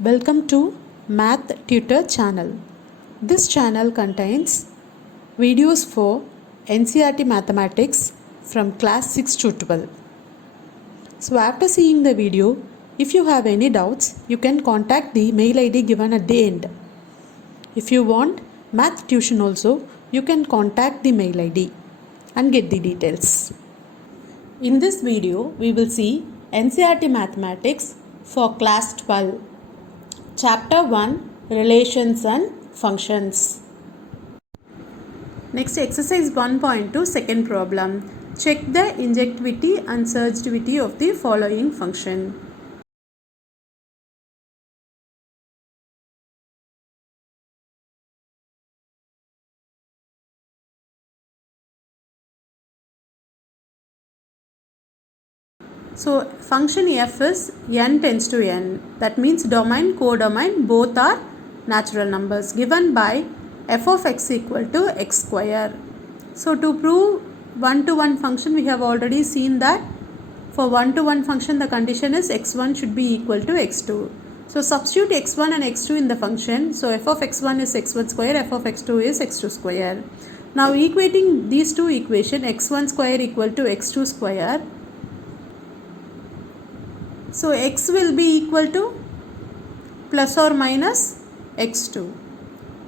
Welcome to Math Tutor channel. This channel contains videos for NCERT mathematics from class 6 to 12. So after seeing the video, if you have any doubts, you can contact the mail ID given at the end. If you want math tuition also, you can contact the mail ID and get the details. In this video, we will see NCERT mathematics for class 12. Chapter 1 Relations and Functions. Next, exercise 1.2 second problem. Check the injectivity and surjectivity of the following function. So function f is n tends to n. That means domain, codomain both are natural numbers given by f of x equal to x square. So to prove one-to-one function, we have already seen that for one-to-one function the condition is x1 should be equal to x2. So substitute x1 and x2 in the function. So f of x1 is x1 square, f of x2 is x2 square. Now equating these two equations, x1 square equal to x2 square. So x will be equal to plus or minus x2,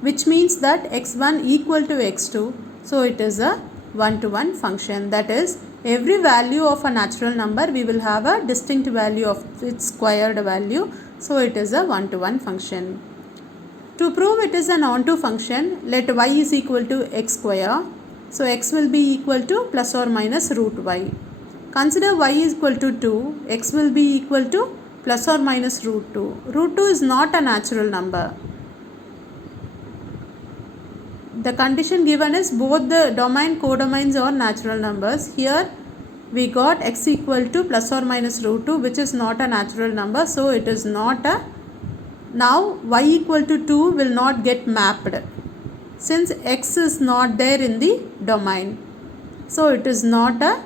which means that x1 equal to x2. So it is a one-to-one function. That is, every value of a natural number we will have a distinct value of its squared value. So it is a one-to-one function. To prove it is an onto function, let y is equal to x square. So x will be equal to plus or minus root y. Consider y is equal to 2, x will be equal to plus or minus root 2. Root 2 is not a natural number. The condition given is both the domain, codomains are natural numbers. Here we got x equal to plus or minus root 2, which is not a natural number. So it is not a. Now y equal to 2 will not get mapped since x is not there in the domain. So it is not a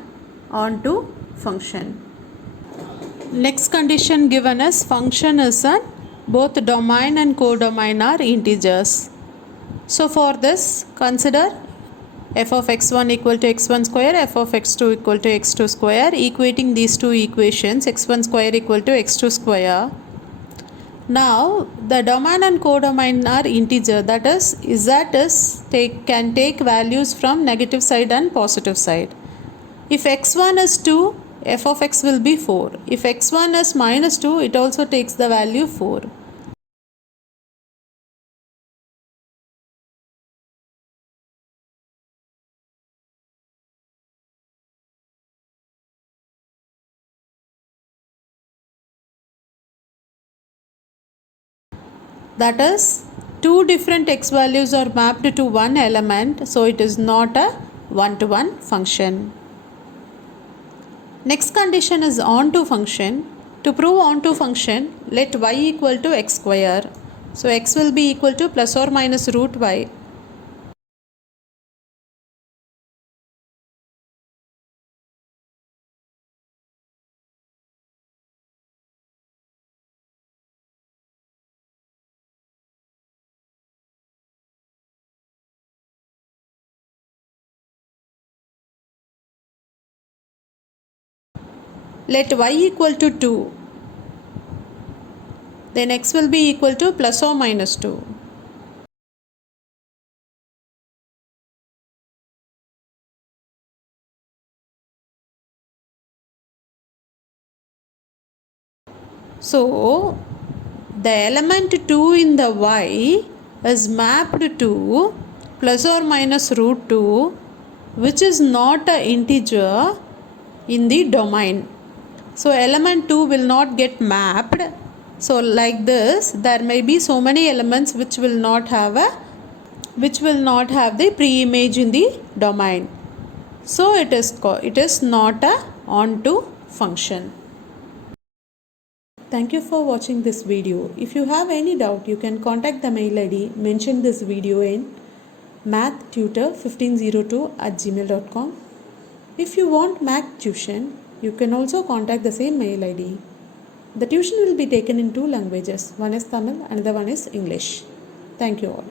onto function. Next condition given as function is an both domain and codomain are integers. So for this, consider f of x1 equal to x1 square, f of x2 equal to x2 square. Equating these two equations, x1 square equal to x2 square. Now the domain and codomain are integer, that is can take values from negative side and positive side. If x1 is 2, f of x will be 4. If x1 is minus 2, it also takes the value 4. That is, two different x values are mapped to one element, so it is not a one-to-one function. Next condition is onto function. To prove onto function, let y equal to x square. So x will be equal to plus or minus root y. Let y equal to 2. Then x will be equal to plus or minus 2. So the element 2 in the y is mapped to plus or minus root 2, which is not an integer in the domain. So element 2 will not get mapped. So like this, there may be so many elements which will not have the pre-image in the domain. So it is not a onto function. Thank you for watching this video. If you have any doubt, you can contact the mail ID mentioned this video in mathtutor1502@gmail.com. If you want math tuition, you can also contact the same mail ID. The tuition will be taken in two languages. One is Tamil, another one is English. Thank you all.